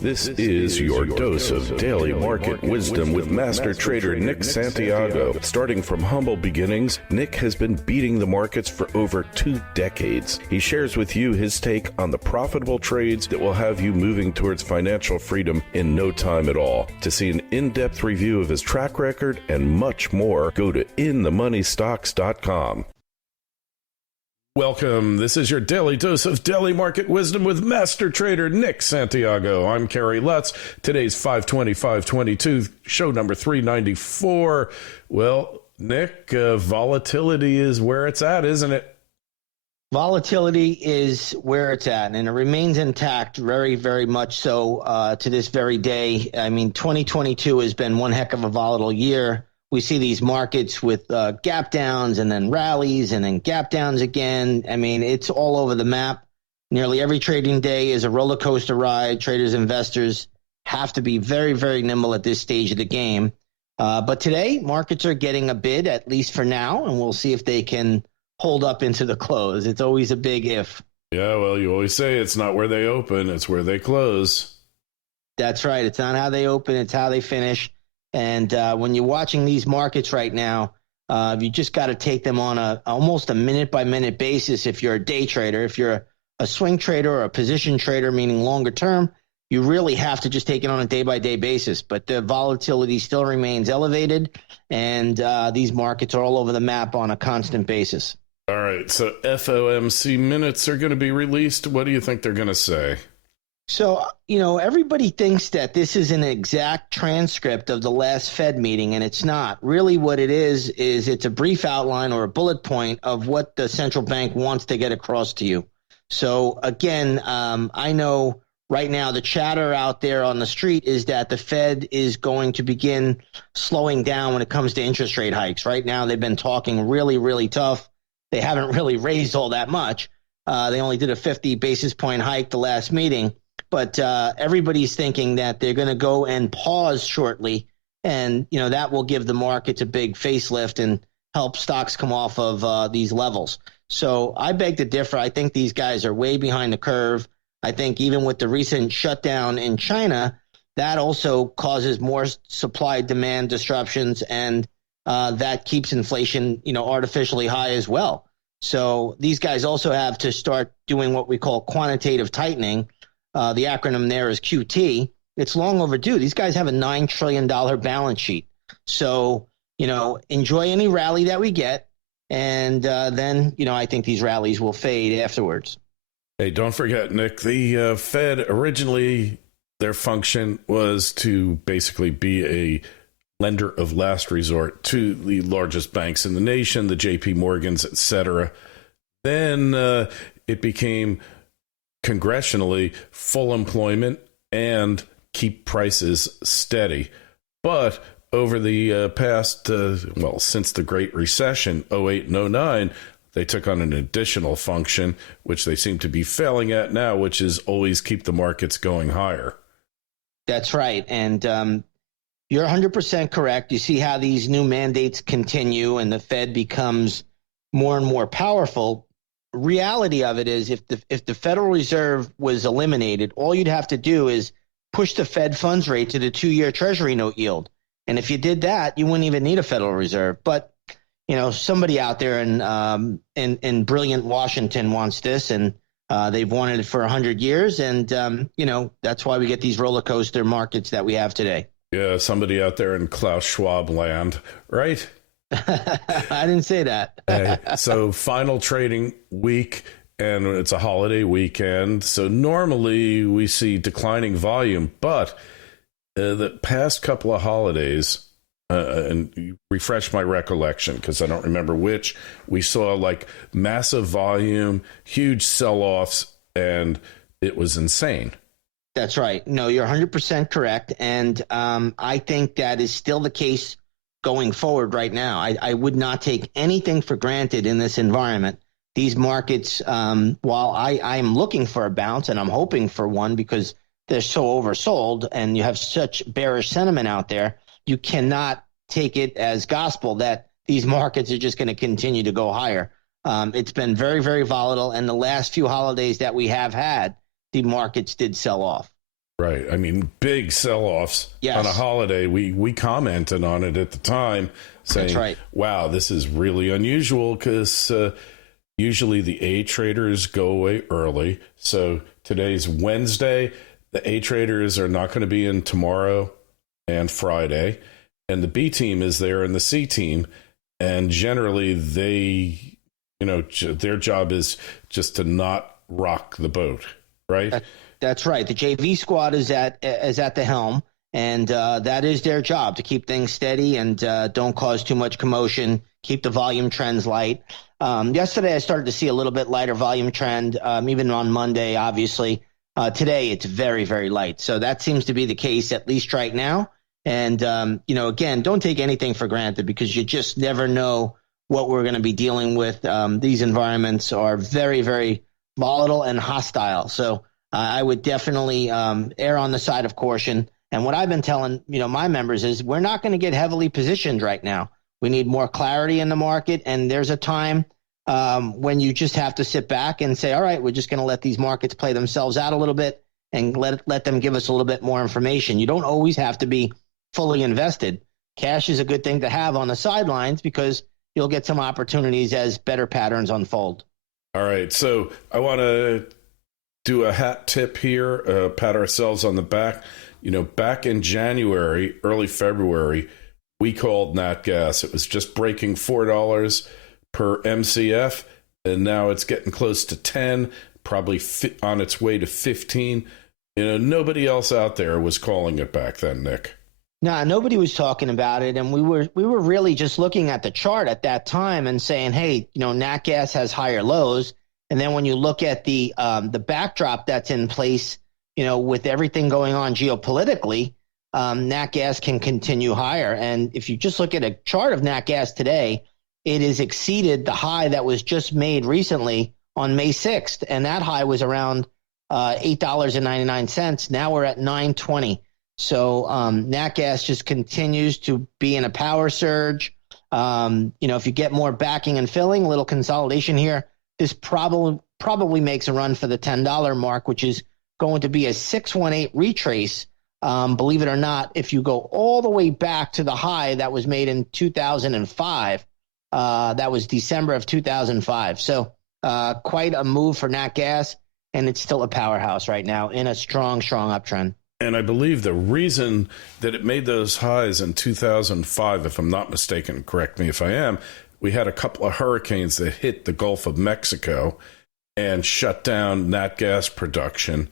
This is your dose of daily market wisdom with master trader Nick Santiago. Starting from humble beginnings, Nick has been beating the markets for over 2 decades. He shares with you his take on the profitable trades that will have you moving towards financial freedom in no time at all. To see an in-depth review of his track record and much more, go to inthemoneystocks.com. Welcome. This is your daily dose of daily market wisdom with master trader Nick Santiago. I'm Kerry Lutz. Today's 5/20/5/22, show number 394. Well, Nick, volatility is where it's at, isn't it? Volatility is where it's at, and it remains intact very, very much so to this very day. I mean, 2022 has been one heck of a volatile year. We see these markets with gap downs and then rallies and then gap downs again. I mean, it's all over the map. Nearly every trading day is a roller coaster ride. Traders, investors have to be very, very nimble at this stage of the game. But today, markets are getting a bid, at least for now, and we'll see if they can hold up into the close. It's always a big if. Yeah, well, you always say it's not where they open, it's where they close. That's right. It's not how they open, it's how they finish. And when you're watching these markets right now, you just got to take them on almost a minute-by-minute basis if you're a day trader. If you're a swing trader or a position trader, meaning longer term, you really have to just take it on a day-by-day basis. But the volatility still remains elevated, and these markets are all over the map on a constant basis. All right, so FOMC minutes are going to be released. What do you think they're going to say? So, you know, everybody thinks that this is an exact transcript of the last Fed meeting, and it's not. Really what it is it's a brief outline or a bullet point of what the central bank wants to get across to you. So, again, I know right now the chatter out there on the street is that the Fed is going to begin slowing down when it comes to interest rate hikes. Right now they've been talking really, really tough. They haven't really raised all that much. They only did a 50 basis point hike the last meeting. But everybody's thinking that they're going to go and pause shortly, and you know that will give the markets a big facelift and help stocks come off of these levels. So I beg to differ. I think these guys are way behind the curve. I think even with the recent shutdown in China, that also causes more supply-demand disruptions, and that keeps inflation, you know, artificially high as well. So these guys also have to start doing what we call quantitative tightening. The acronym there is QT. It's long overdue. These guys have a $9 trillion balance sheet. So, you know, enjoy any rally that we get. And then, you know, I think these rallies will fade afterwards. Hey, don't forget, Nick, the Fed originally, their function was to basically be a lender of last resort to the largest banks in the nation, the JP Morgans, et cetera. Then it became congressionally full employment and keep prices steady. But over the past, since the Great Recession, 08 and 09, they took on an additional function, which they seem to be failing at now, which is always keep the markets going higher. That's right. And you're 100% correct. You see how these new mandates continue and the Fed becomes more and more powerful. Reality of it is if the Federal Reserve was eliminated, all you'd have to do is push the Fed funds rate to the 2-year Treasury note yield. And if you did that, you wouldn't even need a Federal Reserve. But, you know, somebody out there in brilliant Washington wants this, and they've wanted it for 100 years. And, you know, that's why we get these roller coaster markets that we have today. Yeah, somebody out there in Klaus Schwab land, right? I didn't say that. So final trading week, and it's a holiday weekend. So normally we see declining volume, but the past couple of holidays, and you refresh my recollection because I don't remember which, we saw like massive volume, huge sell-offs, and it was insane. That's right. No, you're 100% correct. And I think that is still the case going forward right now. I would not take anything for granted in this environment. These markets, while I'm looking for a bounce and I'm hoping for one because they're so oversold and you have such bearish sentiment out there, you cannot take it as gospel that these markets are just going to continue to go higher. It's been very, very volatile. And the last few holidays that we have had, the markets did sell off. Right. I mean, big sell-offs on a holiday. We commented on it at the time, saying, that's right. Wow, this is really unusual because usually the A traders go away early. So today's Wednesday. The A traders are not going to be in tomorrow and Friday. And the B team is there and the C team. And generally they, their job is just to not rock the boat, right? That's right. The JV squad is at the helm, and that is their job, to keep things steady and don't cause too much commotion, keep the volume trends light. Yesterday, I started to see a little bit lighter volume trend, even on Monday, obviously. Today, it's very, very light. So that seems to be the case, at least right now. And, again, don't take anything for granted, because you just never know what we're going to be dealing with. These environments are very, very volatile and hostile. So I would definitely err on the side of caution. And what I've been telling, my members is we're not going to get heavily positioned right now. We need more clarity in the market. And there's a time when you just have to sit back and say, all right, we're just going to let these markets play themselves out a little bit and let them give us a little bit more information. You don't always have to be fully invested. Cash is a good thing to have on the sidelines, because you'll get some opportunities as better patterns unfold. All right. So I want to do a hat tip here, pat ourselves on the back. Back in January, early February, we called Natgas. It was just breaking $4 per MCF, and now it's getting close to 10, probably on its way to 15. Nobody else out there was calling it back then, Nick. No, nobody was talking about it, and we were really just looking at the chart at that time and saying, hey, Natgas has higher lows. And then when you look at the backdrop that's in place, with everything going on geopolitically, Natgas can continue higher. And if you just look at a chart of Natgas today, it has exceeded the high that was just made recently on May 6th, and that high was around $8.99. Now we're at $9.20. So Natgas just continues to be in a power surge. If you get more backing and filling, a little consolidation here, this probably makes a run for the $10 mark, which is going to be a 618 retrace. Believe it or not, if you go all the way back to the high that was made in 2005, that was December of 2005. So quite a move for Natgas, and it's still a powerhouse right now in a strong, strong uptrend. And I believe the reason that it made those highs in 2005, if I'm not mistaken, correct me if I am, we had a couple of hurricanes that hit the Gulf of Mexico and shut down Natgas production.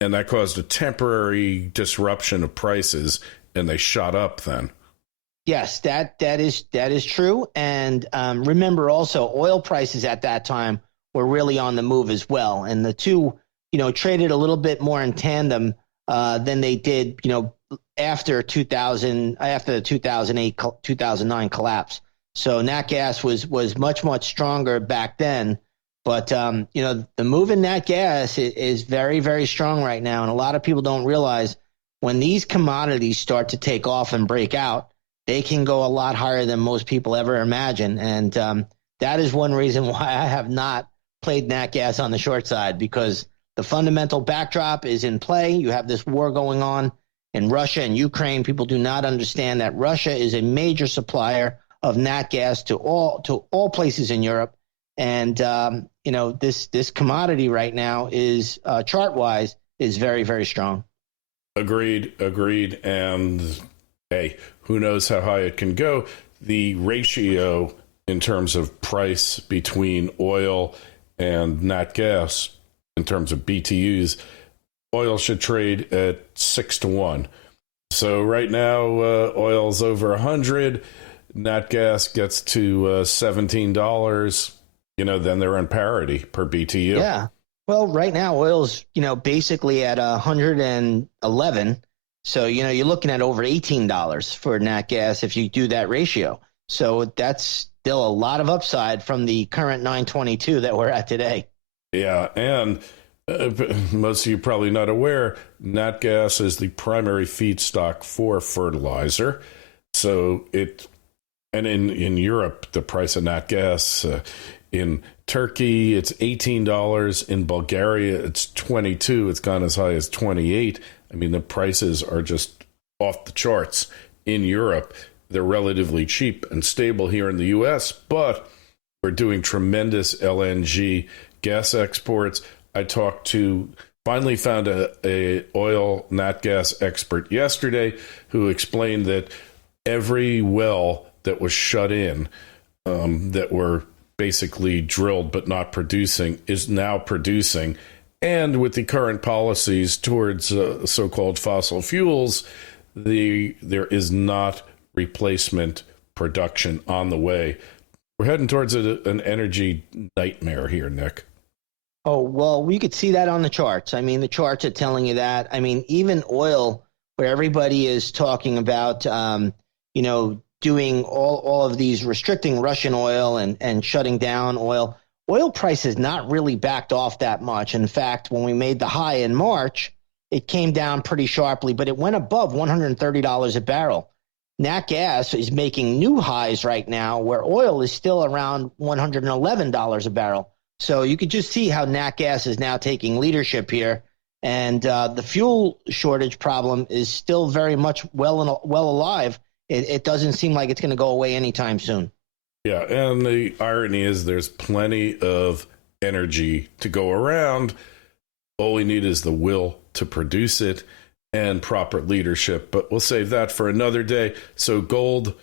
And that caused a temporary disruption of prices, and they shot up then. Yes, that is true. And remember also, oil prices at that time were really on the move as well. And the two, traded a little bit more in tandem than they did, after the 2008, 2009 collapse. So Natgas was much, much stronger back then. But, the move in Natgas is very, very strong right now. And a lot of people don't realize when these commodities start to take off and break out, they can go a lot higher than most people ever imagine. And that is one reason why I have not played Natgas on the short side, because the fundamental backdrop is in play. You have this war going on in Russia and Ukraine. People do not understand that Russia is a major supplier of Natgas to all places in Europe. And, this commodity right now is chart-wise is very, very strong. Agreed. And, hey, who knows how high it can go. The ratio in terms of price between oil and Natgas, in terms of BTUs, oil should trade at 6-1. So right now, oil's over 100. Natgas gets to $17. Then they're in parity per BTU. Yeah. Well, right now, oil's, basically at 111. So, you're looking at over $18 for Natgas if you do that ratio. So that's still a lot of upside from the current 922 that we're at today. Yeah, and most of you probably not aware, Natgas is the primary feedstock for fertilizer. So in Europe, the price of Natgas, in Turkey, it's $18. In Bulgaria, it's $22. It's gone as high as $28. I mean, the prices are just off the charts in Europe. They're relatively cheap and stable here in the U.S., but we're doing tremendous LNG gas exports. I finally found a oil Natgas expert yesterday who explained that every well that was shut in, that were basically drilled but not producing, is now producing. And with the current policies towards so-called fossil fuels, there is not replacement production on the way. We're heading towards an energy nightmare here, Nick. Oh, well, we could see that on the charts. I mean, the charts are telling you that. I mean, even oil, where everybody is talking about, doing all of these restricting Russian oil and shutting down oil price has not really backed off that much. In fact, when we made the high in March, it came down pretty sharply, but it went above $130 a barrel. Nat gas is making new highs right now where oil is still around $111 a barrel. So you could just see how nat gas is now taking leadership here. And the fuel shortage problem is still very much well alive. It doesn't seem like it's going to go away anytime soon. Yeah, and the irony is there's plenty of energy to go around. All we need is the will to produce it and proper leadership. But we'll save that for another day. So gold,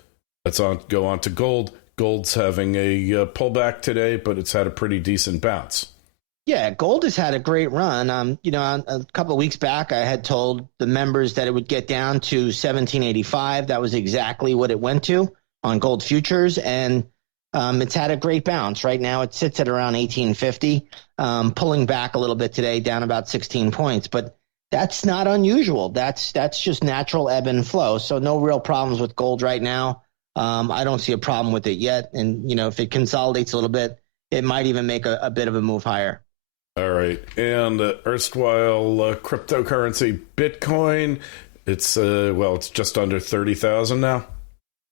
go on to gold. Gold's having a pullback today, but it's had a pretty decent bounce. Yeah, gold has had a great run. A couple of weeks back, I had told the members that it would get down to 1785. That was exactly what it went to on gold futures, and it's had a great bounce. Right now, it sits at around 1850, pulling back a little bit today, down about 16 points. But that's not unusual. That's just natural ebb and flow. So no real problems with gold right now. I don't see a problem with it yet. And, if it consolidates a little bit, it might even make a bit of a move higher. All right. And erstwhile cryptocurrency Bitcoin, it's just under 30,000 now.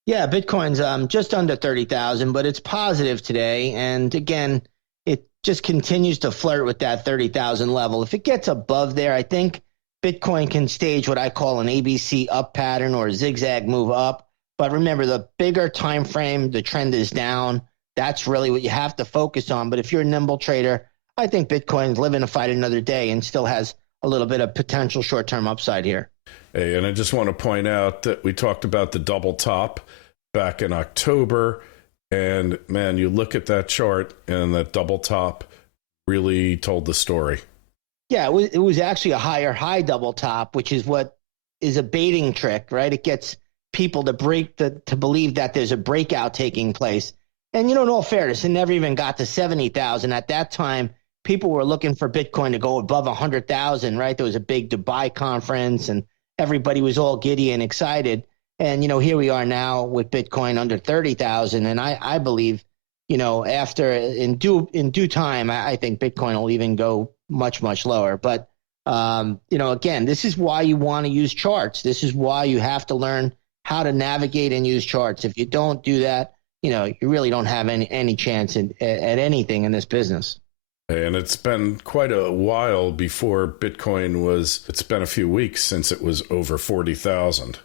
Yeah, Bitcoin's just under 30,000, but it's positive today. And again, it just continues to flirt with that 30,000 level. If it gets above there, I think Bitcoin can stage what I call an ABC up pattern or a zigzag move up. But remember, the bigger time frame, the trend is down. That's really what you have to focus on. But if you're a nimble trader, I think Bitcoin's living to fight another day and still has a little bit of potential short-term upside here. Hey, and I just want to point out that we talked about the double top back in October. And, man, you look at that chart, and that double top really told the story. Yeah, it was actually a higher high double top, which is what is a baiting trick, right? It gets people to believe that there's a breakout taking place. And, in all fairness, it never even got to 70,000. At that time, people were looking for Bitcoin to go above 100,000, right? There was a big Dubai conference, and everybody was all giddy and excited. And, here we are now with Bitcoin under 30,000. And I believe, after in due time, I think Bitcoin will even go much, much lower. But, again, this is why you want to use charts. This is why you have to learn how to navigate and use charts. If you don't do that, you really don't have any chance at anything in this business. And it's been quite a while before Bitcoin it's been a few weeks since it was over 40,000.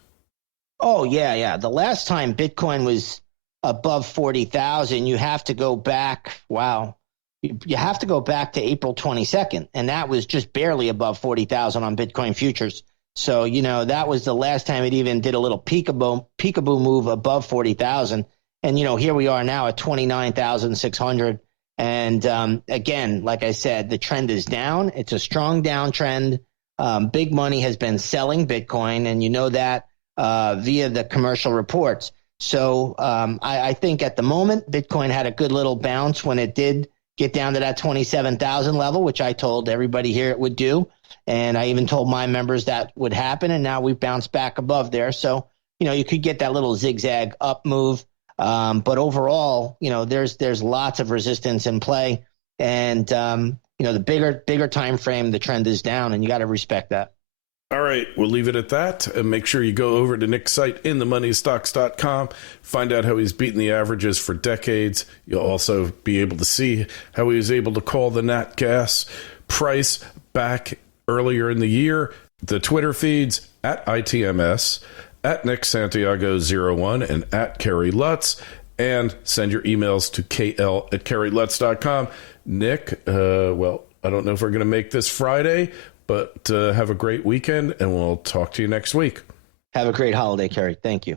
Oh, yeah. The last time Bitcoin was above 40,000, you have to go back. Wow. You have to go back to April 22nd. And that was just barely above 40,000 on Bitcoin futures. So, that was the last time it even did a little peekaboo move above 40,000. And, here we are now at 29,600. And again, like I said, the trend is down. It's a strong downtrend. Big money has been selling Bitcoin, and that via the commercial reports. So I think at the moment, Bitcoin had a good little bounce when it did get down to that 27,000 level, which I told everybody here it would do. And I even told my members that would happen. And now we've bounced back above there. So, you could get that little zigzag up move. But overall, there's lots of resistance in play. And, the bigger time frame, the trend is down, and you got to respect that. All right, we'll leave it at that. And make sure you go over to Nick's site, inthemoneystocks.com. Find out how he's beaten the averages for decades. You'll also be able to see how he was able to call the nat gas price back earlier in the year The Twitter feeds at ITMS, at Nick Santiago01, and at Kerry Lutz. And send your emails to kl@kerrylutz.com. Nick, well, I don't know if we're going to make this Friday, but have a great weekend, and we'll talk to you next week. Have a great holiday, Kerry. Thank you.